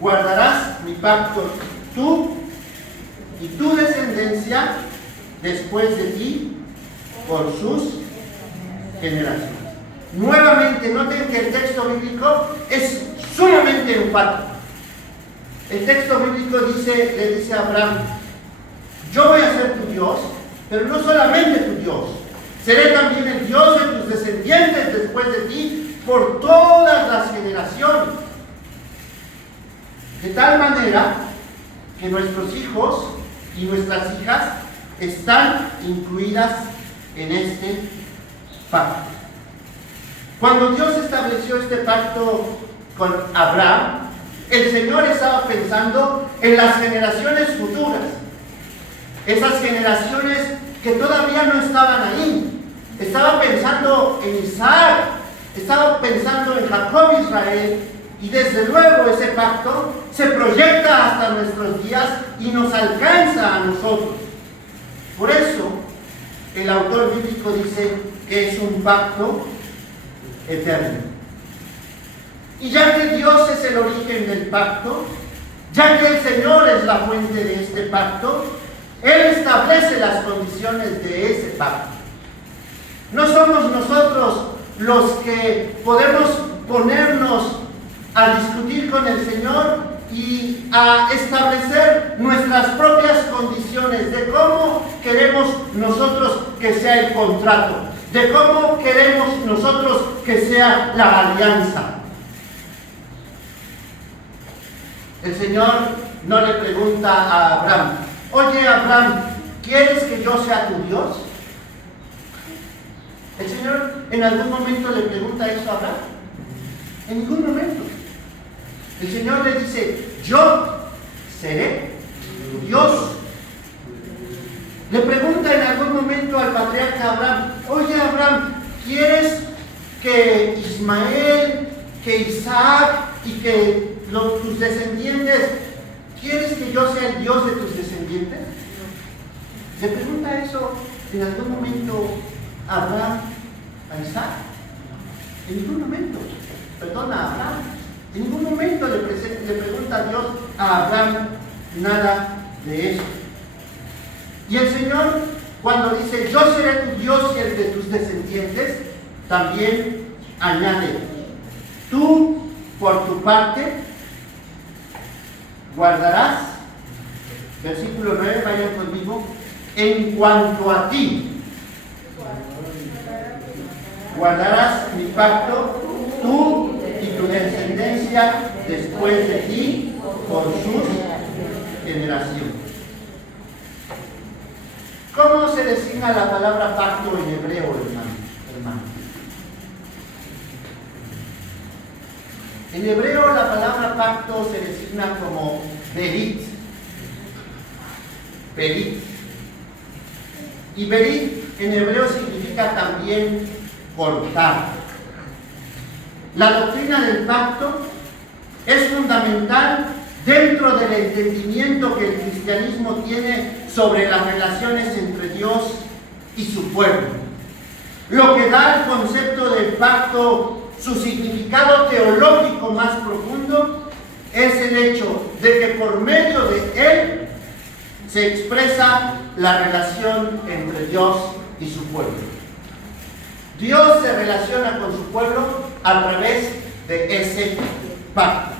guardarás mi pacto, tú y tu descendencia después de ti por sus generaciones. Nuevamente, noten que el texto bíblico es sumamente enfático. El texto bíblico le dice a Abraham: yo voy a ser tu Dios, pero no solamente tu Dios, seré también el Dios de tus descendientes después de ti por todas las generaciones. De tal manera que nuestros hijos y nuestras hijas están incluidas en este pacto. Cuando Dios estableció este pacto con Abraham, el Señor estaba pensando en las generaciones futuras, esas generaciones que todavía no estaban ahí. Estaba pensando en Isaac, estaba pensando en Jacob e Israel, y desde luego ese pacto se proyecta hasta nuestros días y nos alcanza a nosotros. Por eso el autor bíblico dice que es un pacto eterno. Y ya que Dios es el origen del pacto, ya que el Señor es la fuente de este pacto, Él establece las condiciones de ese pacto. No somos nosotros los que podemos ponernos a discutir con el Señor y a establecer nuestras propias condiciones de cómo queremos nosotros que sea el contrato, de cómo queremos nosotros que sea la alianza. El Señor no le pregunta a Abraham: oye Abraham, ¿quieres que yo sea tu Dios? ¿El Señor en algún momento le pregunta eso a Abraham? En ningún momento. El Señor le dice: yo seré tu Dios. Le pregunta en algún momento al patriarca Abraham: oye Abraham, ¿quieres que Ismael, que Isaac y que tus descendientes, ¿quieres que yo sea el Dios de tus descendientes? ¿Le pregunta eso en algún momento Abraham a Isaac? En ningún momento. Perdona, a Abraham. En ningún momento le pregunta a Dios a Abraham nada de eso. Y el Señor, cuando dice: yo seré tu Dios y el de tus descendientes, también añade: tú, por tu parte, guardarás, versículo 9, vayan conmigo, en cuanto a ti, guardarás mi pacto, tú y tu descendencia después de ti por sus generaciones. ¿Cómo se designa la palabra pacto en hebreo, hermano? En hebreo la palabra pacto se designa como berit. Berit. Y berit en hebreo significa también cortar. La doctrina del pacto es fundamental dentro del entendimiento que el cristianismo tiene sobre las relaciones entre Dios y su pueblo. Lo que da al concepto del pacto su significado teológico más profundo es el hecho de que por medio de él se expresa la relación entre Dios y su pueblo. Dios se relaciona con su pueblo a través de ese pacto.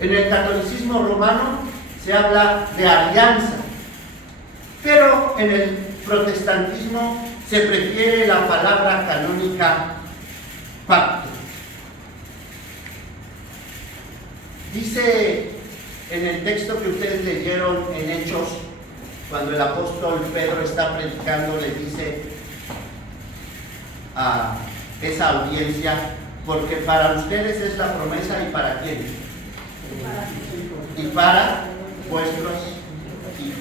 En el catolicismo romano se habla de alianza, pero en el protestantismo se prefiere la palabra canónica pacto. Dice en el texto que ustedes leyeron en Hechos, cuando el apóstol Pedro está predicando, le dice a esa audiencia: porque para ustedes es la promesa, ¿y para quién? Y para vuestros hijos.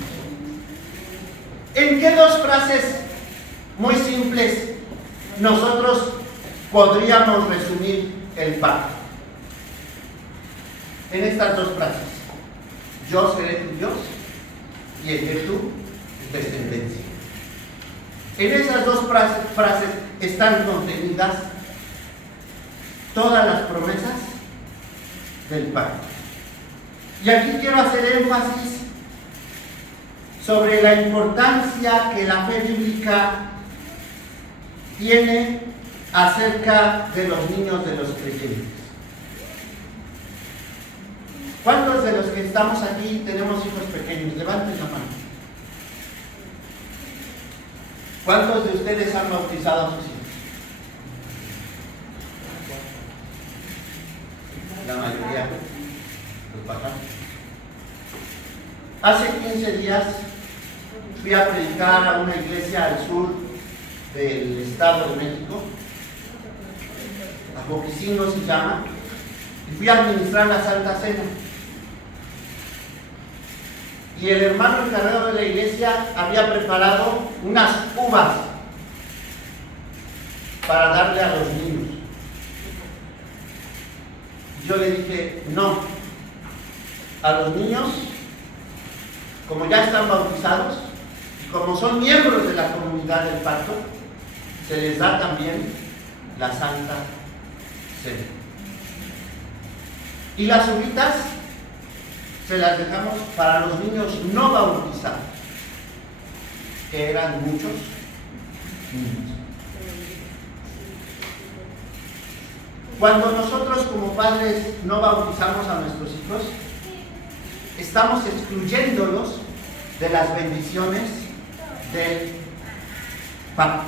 ¿En qué dos frases muy simples nosotros podríamos resumir el pacto? En estas dos frases: yo seré tu Dios y el de tu descendencia. En esas dos frases están contenidas todas las promesas del pacto. Y aquí quiero hacer énfasis sobre la importancia que la fe bíblica tiene acerca de los niños de los creyentes. ¿Cuántos de los que estamos aquí tenemos hijos pequeños? Levanten la mano. ¿Cuántos de ustedes han bautizado a sus hijos? La mayoría, los papás. Hace 15 días fui a predicar a una iglesia al sur del Estado de México, a Joquisingo se llama, y fui a administrar la Santa Cena. Y el hermano encargado de la iglesia había preparado unas uvas para darle a los niños. Yo le dije, no, a los niños, como ya están bautizados y como son miembros de la comunidad del pacto, se les da también la Santa Cena. Y las uvitas se las dejamos para los niños no bautizados, que eran muchos niños. Cuando nosotros como padres no bautizamos a nuestros hijos, estamos excluyéndolos de las bendiciones del pacto.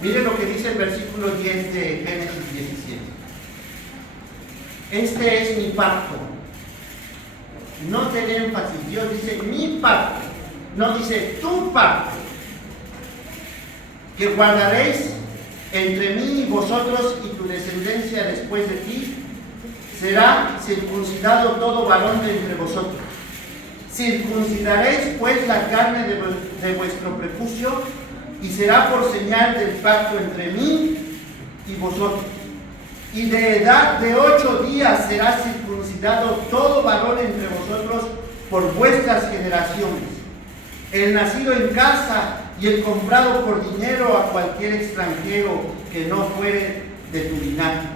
Miren lo que dice el versículo 10 de Génesis 17. Este es mi pacto. Noten el énfasis. Dios dice mi pacto, no dice tu pacto, que guardaréis entre mí y vosotros y tu descendencia después de ti. Será circuncidado todo varón de entre vosotros. Circuncidaréis pues la carne de vuestro prepucio, y será por señal del pacto entre mí y vosotros. Y de edad de 8 días será circuncidado todo varón entre vosotros por vuestras generaciones, el nacido en casa y el comprado por dinero a cualquier extranjero que no fuere de tu linaje.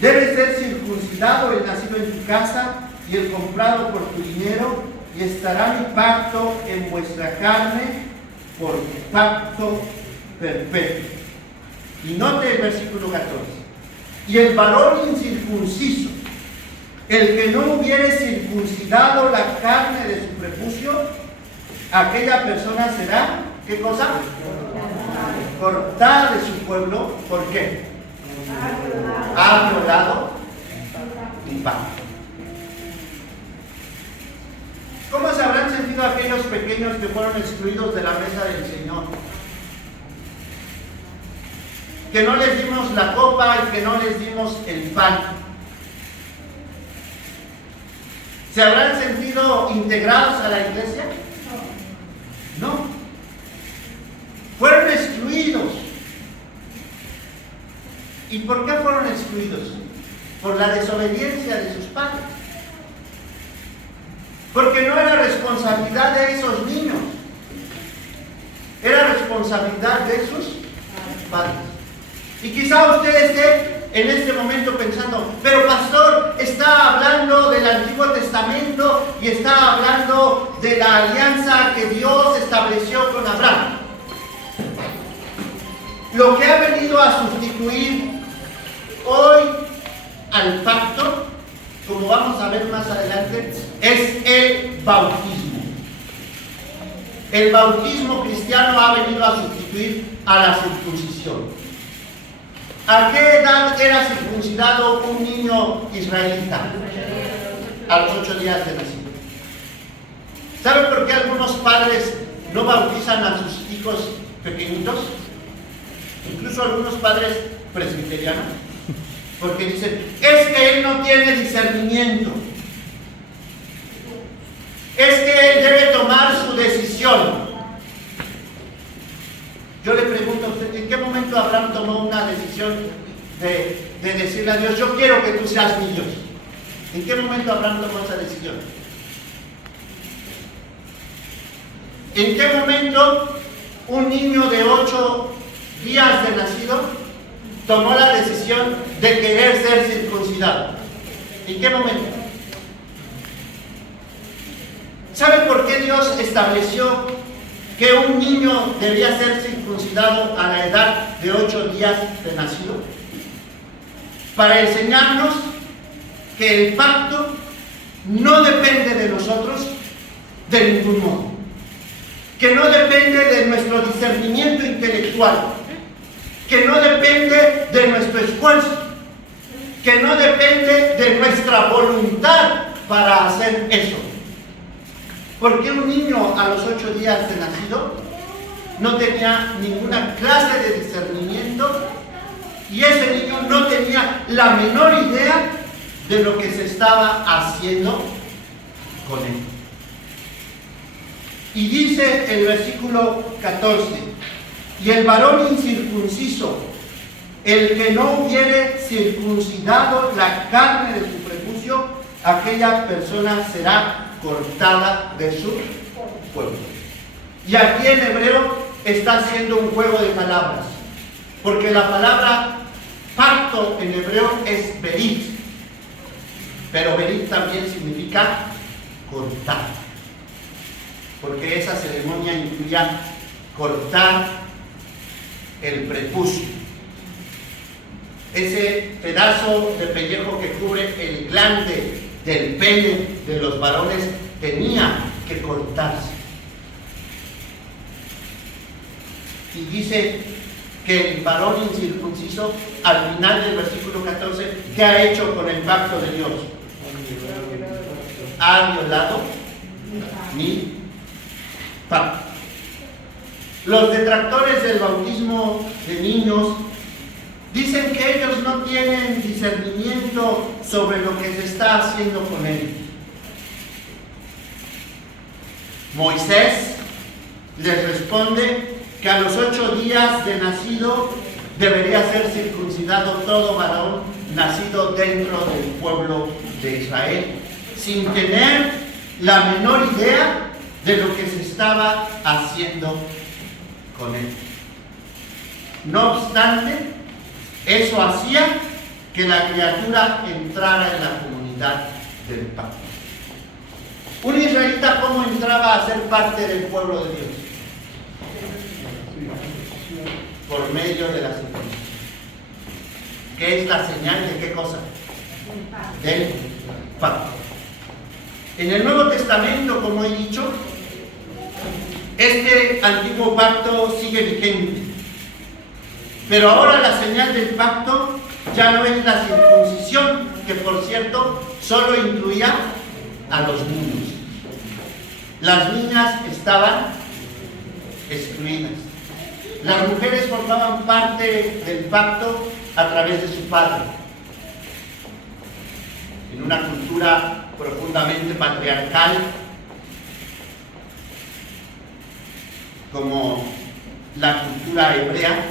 Debe ser circuncidado el nacido en tu casa y el comprado por tu dinero, y estará mi pacto en vuestra carne por pacto perpetuo. Y note el versículo 14. Y el varón incircunciso, el que no hubiere circuncidado la carne de su prepucio, aquella persona será, ¿qué cosa? Cortada de su pueblo. ¿Por qué? Ha violado mi pacto. ¿Cómo se habrán sentido aquellos pequeños que fueron excluidos de la mesa del Señor? Que no les dimos la copa y que no les dimos el pan. ¿Se habrán sentido integrados a la iglesia? No. Fueron excluidos. ¿Y por qué fueron excluidos? Por la desobediencia de sus padres. Porque no era responsabilidad de esos niños, era responsabilidad de sus padres. Y quizá usted esté en este momento pensando, pero pastor, está hablando del Antiguo Testamento y está hablando de la alianza que Dios estableció con Abraham. Lo que ha venido a sustituir hoy al pacto, como vamos a ver más adelante, es el bautismo. El bautismo cristiano ha venido a sustituir a la circuncisión. ¿A qué edad era circuncidado un niño israelita? A los 8 días de nacido. ¿Saben por qué algunos padres no bautizan a sus hijos pequeñitos? Incluso algunos padres presbiterianos. Porque dicen, es que él no tiene discernimiento. Es que él debe tomar su decisión. Yo le pregunto a usted, ¿en qué momento Abraham tomó una decisión de decirle a Dios, yo quiero que tú seas mi Dios? ¿En qué momento Abraham tomó esa decisión? ¿En qué momento un niño de 8 días de nacido tomó la decisión de querer ser circuncidado? ¿En qué momento? ¿Sabe por qué Dios estableció que un niño debía ser circuncidado a la edad de 8 días de nacido? Para enseñarnos que el pacto no depende de nosotros de ningún modo, que no depende de nuestro discernimiento intelectual, que no depende de nuestro esfuerzo, que no depende de nuestra voluntad para hacer eso. Porque un niño a los 8 días de nacido no tenía ninguna clase de discernimiento y ese niño no tenía la menor idea de lo que se estaba haciendo con él. Y dice el versículo 14: y el varón incircunciso, el que no hubiere circuncidado la carne de su prepucio, aquella persona será cortada de su pueblo. Y aquí en hebreo está haciendo un juego de palabras, porque la palabra pacto en hebreo es berit, pero berit también significa cortar, porque esa ceremonia incluía cortar el prepucio, ese pedazo de pellejo que cubre el glande del pene de los varones tenía que cortarse. Y dice que el varón incircunciso, al final del versículo 14, ¿qué ha hecho con el pacto de Dios? Ha violado mi pacto. Los detractores del bautismo de niños dicen que ellos no tienen discernimiento sobre lo que se está haciendo con él. Moisés les responde que a los 8 días de nacido debería ser circuncidado todo varón nacido dentro del pueblo de Israel, sin tener la menor idea de lo que se estaba haciendo con él. No obstante, eso hacía que la criatura entrara en la comunidad del pacto. Un israelita, ¿cómo entraba a ser parte del pueblo de Dios? Por medio de la circuncisión. ¿Qué es la señal de qué cosa? Del pacto. En el Nuevo Testamento, como he dicho, este antiguo pacto sigue vigente. Pero ahora la señal del pacto ya no es la circuncisión, que por cierto solo incluía a los niños. Las niñas estaban excluidas. Las mujeres formaban parte del pacto a través de su padre. En una cultura profundamente patriarcal, como la cultura hebrea,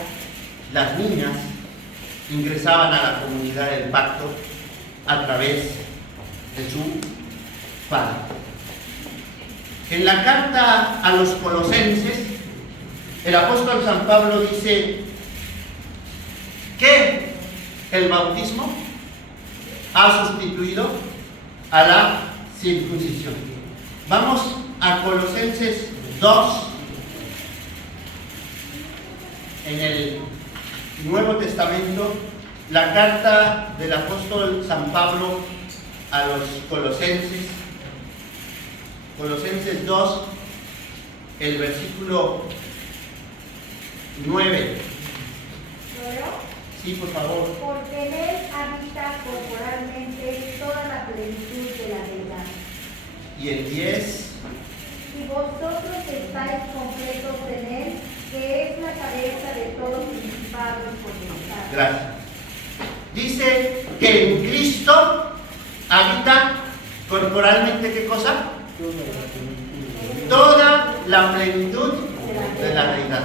las niñas ingresaban a la comunidad del pacto a través de su padre. En la carta a los Colosenses, el apóstol San Pablo dice que el bautismo ha sustituido a la circuncisión. Vamos a Colosenses 2, en el Nuevo Testamento, la carta del apóstol San Pablo a los Colosenses, Colosenses 2, el versículo 9. Sí, por favor. Porque en él habita corporalmente toda la plenitud de la deidad. Y el 10. Y vosotros estáis completos en él, que es la cabeza de todo principado y potestad. Gracias. Dice que en Cristo habita corporalmente, ¿qué cosa? Toda la plenitud de la deidad.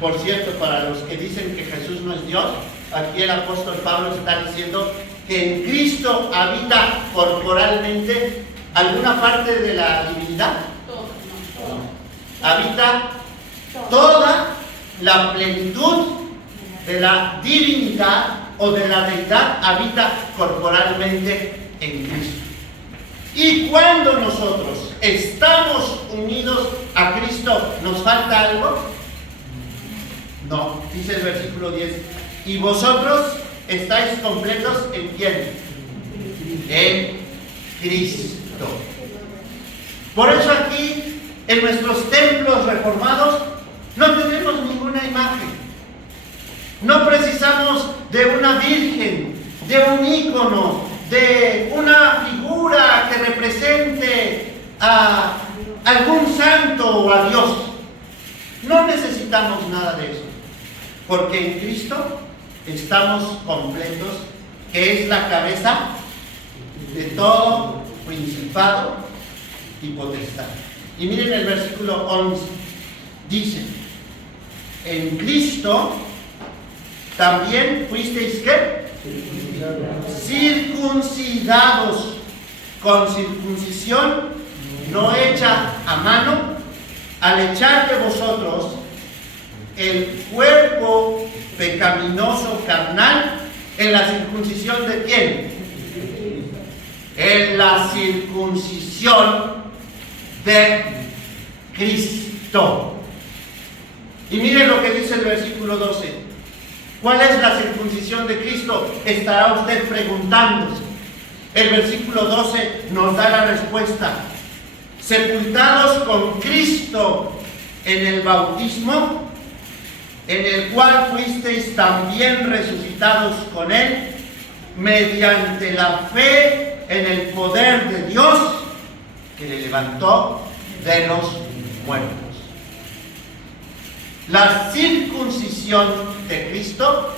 Por cierto, para los que dicen que Jesús no es Dios, aquí el apóstol Pablo está diciendo que en Cristo habita corporalmente alguna parte de la divinidad. No. Habita toda la plenitud de la divinidad o de la deidad habita corporalmente en Cristo. Y cuando nosotros estamos unidos a Cristo, ¿nos falta algo? No, dice el versículo 10, y vosotros estáis completos ¿en quién? En Cristo. Por eso aquí, en nuestros templos reformados, no tenemos ninguna imagen. No precisamos de una virgen, de un ícono, de una figura que represente a algún santo o a Dios. No necesitamos nada de eso, porque en Cristo estamos completos, que es la cabeza de todo principado y potestad. Y miren el versículo 11, dice, en Cristo también fuisteis ¿qué? Circuncidados con circuncisión no hecha a mano, al echar de vosotros el cuerpo pecaminoso carnal en la circuncisión de ¿quién? En la circuncisión de Cristo. Y miren lo que dice el versículo 12. ¿Cuál es la circuncisión de Cristo? Estará usted preguntándose. El versículo 12 nos da la respuesta. Sepultados con Cristo en el bautismo, en el cual fuisteis también resucitados con Él, mediante la fe en el poder de Dios, que le levantó de los muertos. La circuncisión de Cristo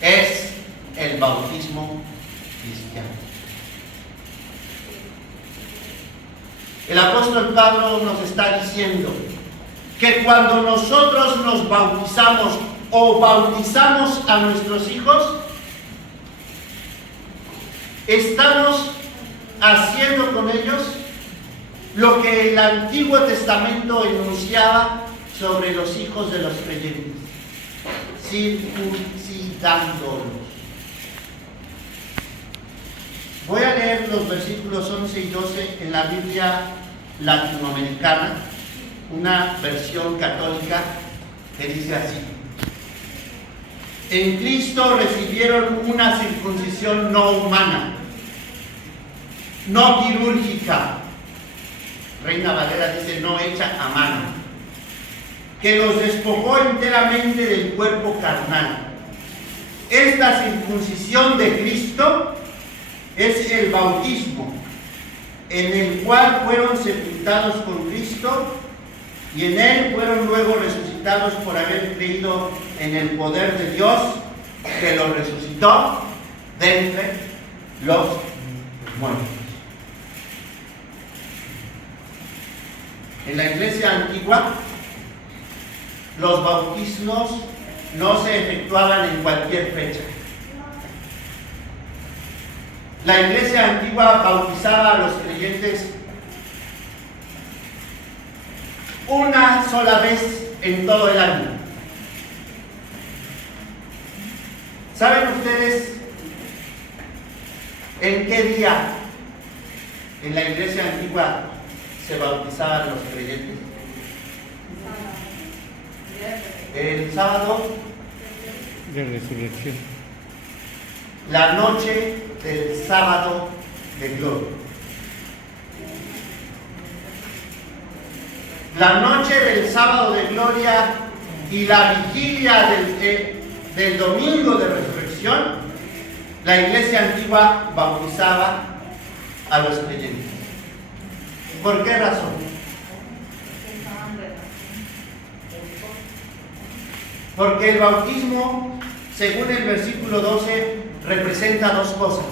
es el bautismo cristiano. El apóstol Pablo nos está diciendo que cuando nosotros nos bautizamos o bautizamos a nuestros hijos, estamos haciendo con ellos lo que el Antiguo Testamento enunciaba sobre los hijos de los creyentes, circuncidándolos. Voy a leer los versículos 11 y 12 en la Biblia latinoamericana, una versión católica que dice así: en Cristo recibieron una circuncisión no humana, no quirúrgica. Reina Valera dice no hecha a mano, que los despojó enteramente del cuerpo carnal. Esta circuncisión de Cristo es el bautismo, en el cual fueron sepultados con Cristo y en él fueron luego resucitados por haber creído en el poder de Dios que los resucitó de entre los muertos. En la iglesia antigua, los bautismos no se efectuaban en cualquier fecha. La iglesia antigua bautizaba a los creyentes una sola vez en todo el año. ¿Saben ustedes en qué día en la iglesia antigua se bautizaban los creyentes? El sábado de resurrección. La noche del sábado de gloria. La noche del sábado de gloria y la vigilia del domingo de resurrección, la iglesia antigua bautizaba a los creyentes. ¿Por qué razón? Porque el bautismo, según el versículo 12, representa dos cosas.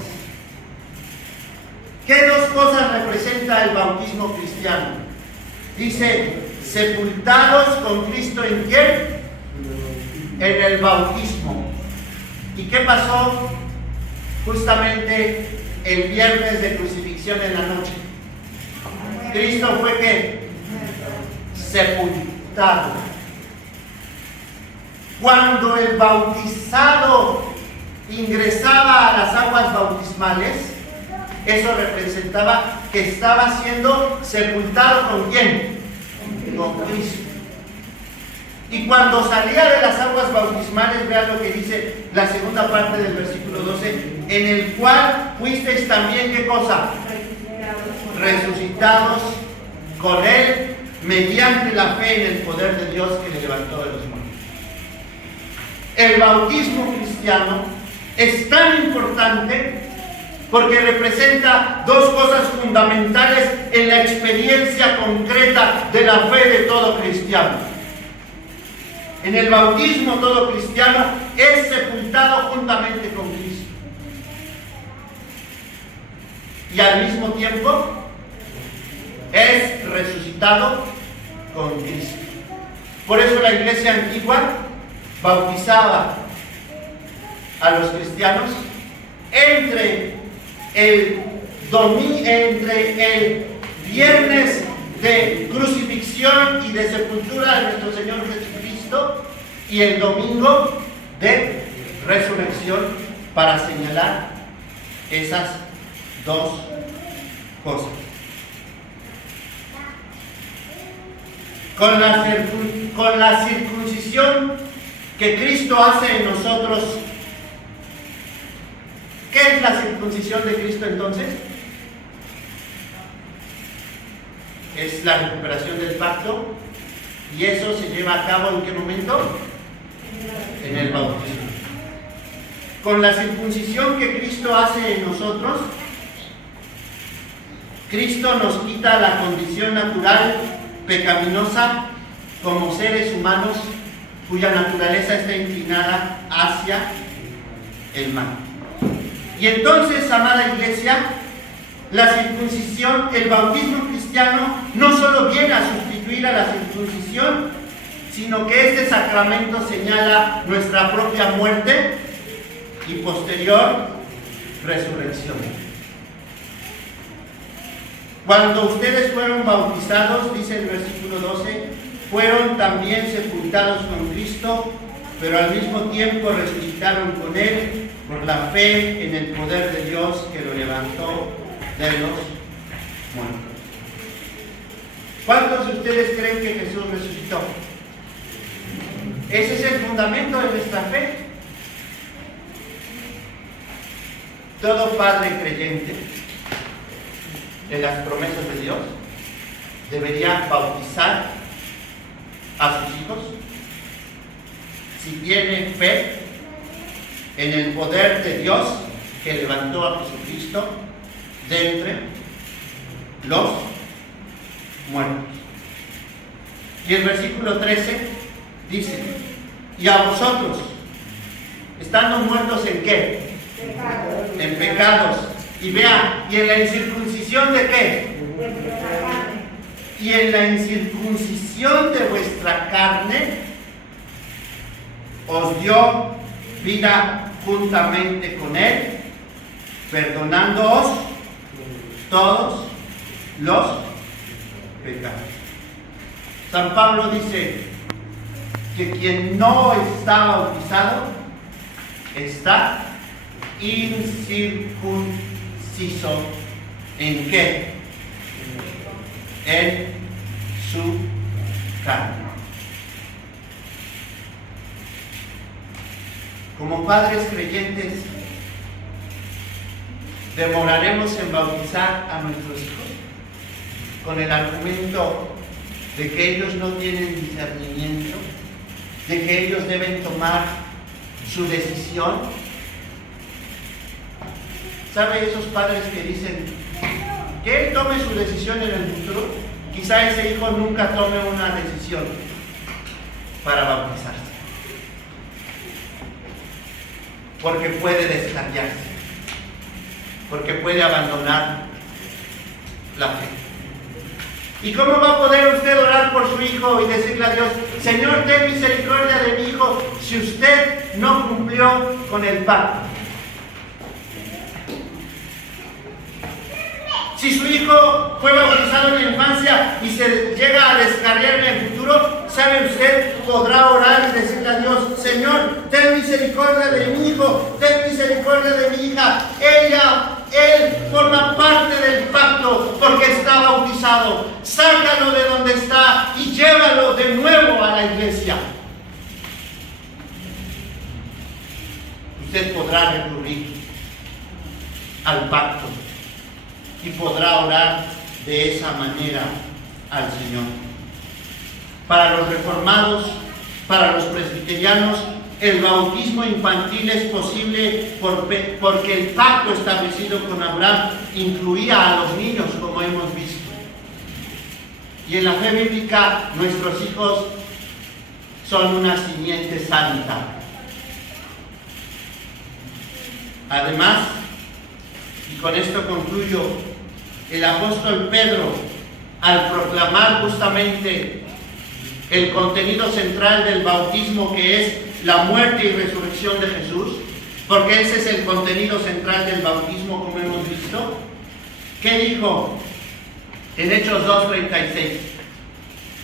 ¿Qué dos cosas representa el bautismo cristiano? Dice, sepultados con Cristo ¿en quién? En el bautismo. ¿Y qué pasó justamente el viernes de crucifixión en la noche? Cristo fue ¿qué? Sepultado. Cuando el bautizado ingresaba a las aguas bautismales, eso representaba que estaba siendo sepultado ¿con quién? Con Cristo. Y cuando salía de las aguas bautismales, vean lo que dice la segunda parte del versículo 12, en el cual fuisteis también, ¿qué cosa? Resucitados con Él mediante la fe en el poder de Dios que le levantó de los muertos. El bautismo cristiano es tan importante porque representa dos cosas fundamentales en la experiencia concreta de la fe de todo cristiano. En el bautismo todo cristiano es sepultado juntamente con Cristo. Y al mismo tiempo es resucitado con Cristo. Por eso la iglesia antigua bautizaba a los cristianos entre el viernes de crucifixión y de sepultura de nuestro Señor Jesucristo y el domingo de resurrección, para señalar esas dos cosas. Con la circuncisión que Cristo hace en nosotros, ¿qué es la circuncisión de Cristo entonces? Es la recuperación del pacto, y eso se lleva a cabo ¿en qué momento? En el bautismo. Con la circuncisión que Cristo hace en nosotros, Cristo nos quita la condición natural pecaminosa como seres humanos cuya naturaleza está inclinada hacia el mal. Y entonces, amada iglesia, la circuncisión, el bautismo cristiano, no solo viene a sustituir a la circuncisión, sino que este sacramento señala nuestra propia muerte y posterior resurrección. Cuando ustedes fueron bautizados, dice el versículo 12, fueron también sepultados con Cristo, pero al mismo tiempo resucitaron con Él por la fe en el poder de Dios que lo levantó de los muertos. ¿Cuántos de ustedes creen que Jesús resucitó? Ese es el fundamento de nuestra fe. Todo padre creyente de las promesas de Dios debería bautizar a sus hijos si tiene fe en el poder de Dios que levantó a Jesucristo de entre los muertos. Y el versículo 13 dice, y a vosotros, estando muertos ¿en qué? En pecados. Y vean, ¿y en la incircuncisión de qué? Y en la incircuncisión de vuestra carne os dio vida juntamente con Él, perdonándoos todos los pecados. San Pablo dice que quien no está bautizado está incircunciso. ¿En qué? En su carne. Como padres creyentes, demoraremos en bautizar a nuestros hijos con el argumento de que ellos no tienen discernimiento, de que ellos deben tomar su decisión. ¿Sabe esos padres que dicen que él tome su decisión en el futuro? Quizá ese hijo nunca tome una decisión para bautizarse, porque puede descarriarse, porque puede abandonar la fe. ¿Y cómo va a poder usted orar por su hijo y decirle a Dios, Señor, ten misericordia de mi hijo, si usted no cumplió con el pacto? Si su hijo fue bautizado en la infancia y se llega a descarriar en el futuro, ¿sabe usted? Podrá orar y decirle a Dios: Señor, ten misericordia de mi hijo, ten misericordia de mi hija. Él forma parte del pacto porque está bautizado. Sácalo de donde está y llévalo de nuevo a la iglesia. Usted podrá recurrir al pacto y podrá orar de esa manera al Señor. Para los reformados, para los presbiterianos, el bautismo infantil es posible porque el pacto establecido con Abraham incluía a los niños, como hemos visto. Y en la fe bíblica, nuestros hijos son una simiente santa. Además, y con esto concluyo, el apóstol Pedro, al proclamar justamente el contenido central del bautismo, que es la muerte y resurrección de Jesús, porque ese es el contenido central del bautismo, como hemos visto, ¿qué dijo en Hechos 2:36?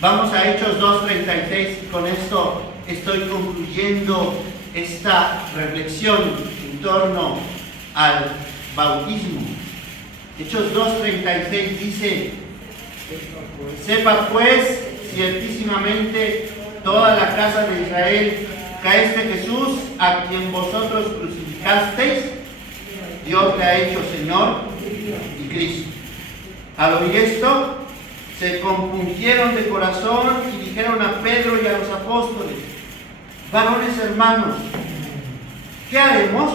Vamos a Hechos 2:36 y con esto estoy concluyendo esta reflexión en torno al bautismo. Hechos 2:36 dice: sepa pues ciertísimamente toda la casa de Israel que a este Jesús, a quien vosotros crucificasteis, Dios le ha hecho Señor y Cristo. Al oír esto, se compungieron de corazón y dijeron a Pedro y a los apóstoles: varones hermanos, ¿qué haremos?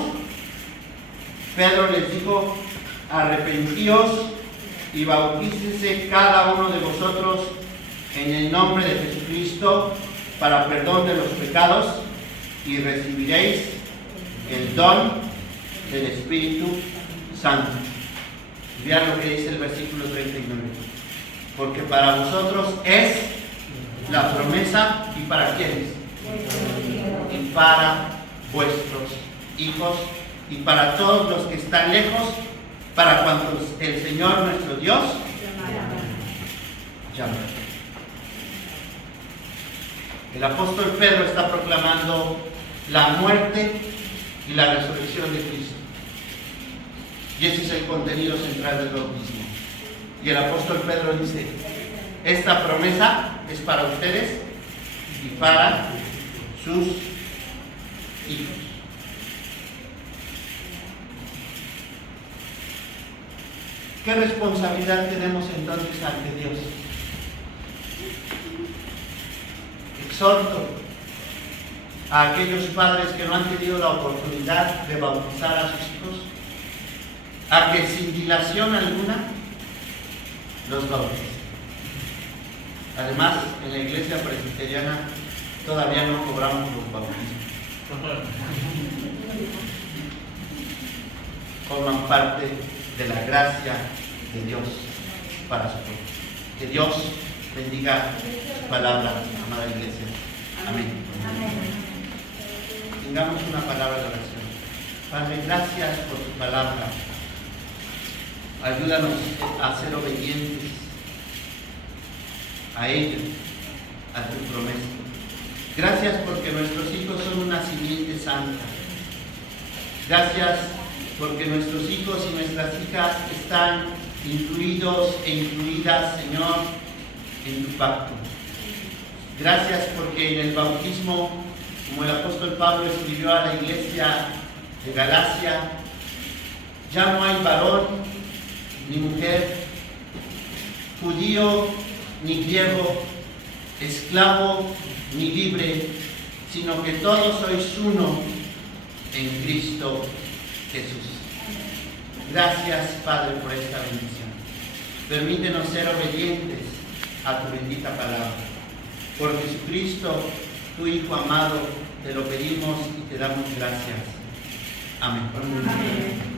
Pedro les dijo: arrepentíos y bautícese cada uno de vosotros en el nombre de Jesucristo para perdón de los pecados y recibiréis el don del Espíritu Santo. Vean lo que dice el versículo 39. Porque para vosotros es la promesa. ¿Y para quiénes? Y para vuestros hijos y para todos los que están lejos, para cuantos el Señor nuestro Dios llama. El apóstol Pedro está proclamando la muerte y la resurrección de Cristo. Y ese es el contenido central del bautismo. Y el apóstol Pedro dice: esta promesa es para ustedes y para sus hijos. ¿Qué responsabilidad tenemos entonces ante Dios? Exhorto a aquellos padres que no han tenido la oportunidad de bautizar a sus hijos a que sin dilación alguna los bauticen. Además, en la iglesia presbiteriana todavía no cobramos los bautismos. Forman parte de la gracia de Dios para su pueblo. Que Dios bendiga su palabra, amada iglesia. Amén. Tengamos una palabra de oración. Padre, gracias por tu palabra. Ayúdanos a ser obedientes a ella, a tu promesa. Gracias porque nuestros hijos son una simiente santa. Gracias porque nuestros hijos y nuestras hijas están incluidos e incluidas, Señor, en tu pacto. Gracias porque en el bautismo, como el apóstol Pablo escribió a la iglesia de Galacia, ya no hay varón ni mujer, judío ni griego, esclavo ni libre, sino que todos sois uno en Cristo Jesús. Gracias, Padre, por esta bendición. Permítenos ser obedientes a tu bendita palabra. Por Jesucristo, tu Hijo amado, te lo pedimos y te damos gracias. Amén. Amén.